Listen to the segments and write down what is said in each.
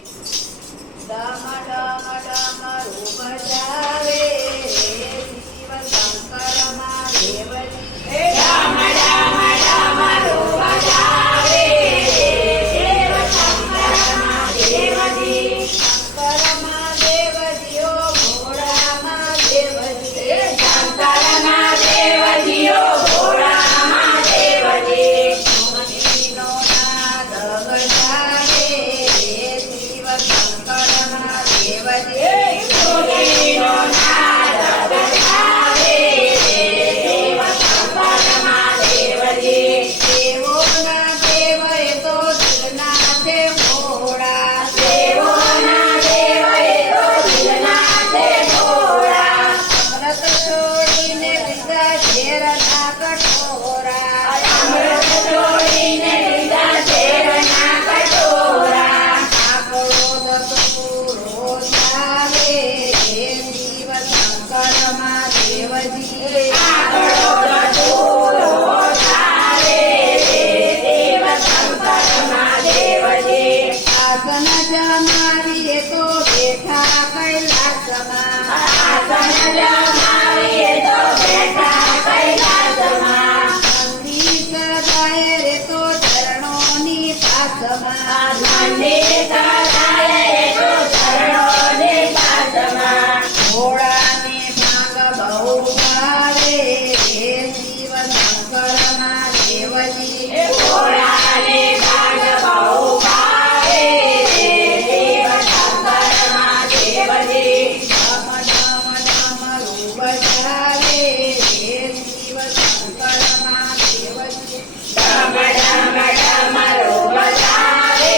ડમ ડમ ડમરું બજાવે શિવ શંકર મહાદેવજી ડમ ડમ ડમરું બજાવે શિવ શંકર મહાદેવજી શંકર મહાદેવજીઓ ભોળા મહાદેવજી શંકર મહાદેવજીઓ ભોળા મહાદેવજી મોતીનો નાદ ગજાવે શિવ શંકર મહાદેવજી મોતીનો નાદ બજાવે શિવ શંકર મહાદેવજી દેવોના દેવ એ તો દિલના છે ભોળા દેવોના દેવ એ તો દિલના છે ભોળા અમૃત છોડીને લીધા ઝેરના કટોરા અમૃત છોડીને લીધા ઝેરના કટોરા આપણો દત્ત પૂરો થાવે શિવ શંકર મહાદેવજી આપણો ધતુરો ધારે દેવ શંકર મહાદેવજી આસન જમાવીએ તો બેઠા કૈલાસમાં આસન જમાવીએ તો બેઠા કૈલાસમાં મંદિર સદાય રે તો ચરણોની પાસમાં મંદિર સદાય તો ચરણોની પાસમાં ભોળાને ભાંગ બહુ ભાવે શિવ શંકર મહાદેવજી ભોળાને ભાગ બહુ ભાવે દેવ શંકર મહાદેવજી ડમ ડમ ડમરું બજાવે શિવ શંકર મહાદેવજી ડમ ડમ ડમરું બજાવે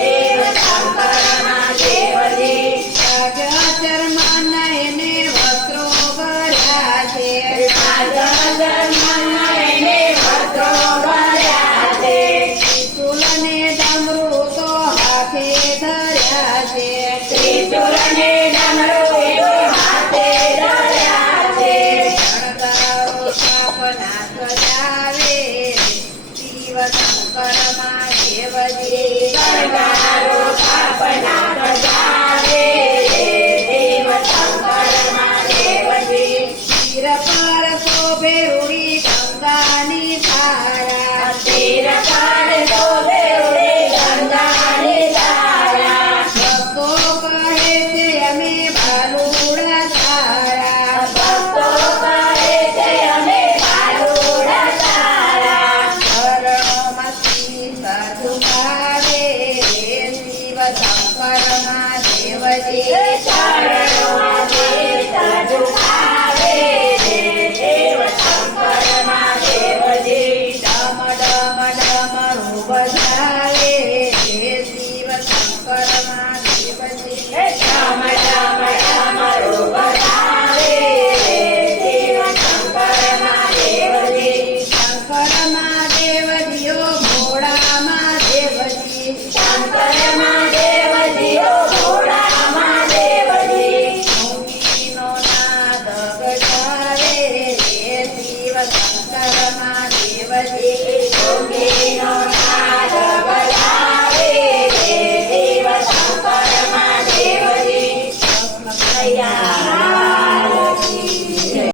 દેવ શંકર મહાદેવજી રાજાચર નયને વસ્ત્રો ભર્યા છે રાજધર્મને વસ્ત્રો ભર્યા છે ત્રિશુલને ડમરું તો હાથે ધર્યા છે ત્રિશુલને ડમરું તો હાથે ધર્યા છે શણગારો સ્થાપના સજાવે શિવ શંકર મહાદેવજી શણગારો સ્થાપના સજાવે દેવ શંકર મહાદેવજી શિર પર શોભે રૂડી ગંગાની ધારા શિર પર શોભે ઉડી ગંગાની ધારા ભક્તો કહે છે અમે ભાલુડા તારા ભક્તો કહે છે અમે ભાલુડા તારા શરણોમાં શ્રી સાધુ ભાવે શિવ શંકર મહાદેવજી શરણોમાં દેવ સાધુ ભાવે દેવ શંકર મહાદેવજી ડમ ડમ ડમરું બજાવે શિવ શંકર મહાદેવજી ડમ ડમ ડમરું બજાવે દેવ શંકર મહાદેવજી શંકર મહાદેવજીઓ ભોળા મહાદેવજી શંકર મહાદેવજીઓ ભોળા મહાદેવજી મોતીનો નાદ ગજાવે શિવ શંકર મહાદેવજી યોગીનો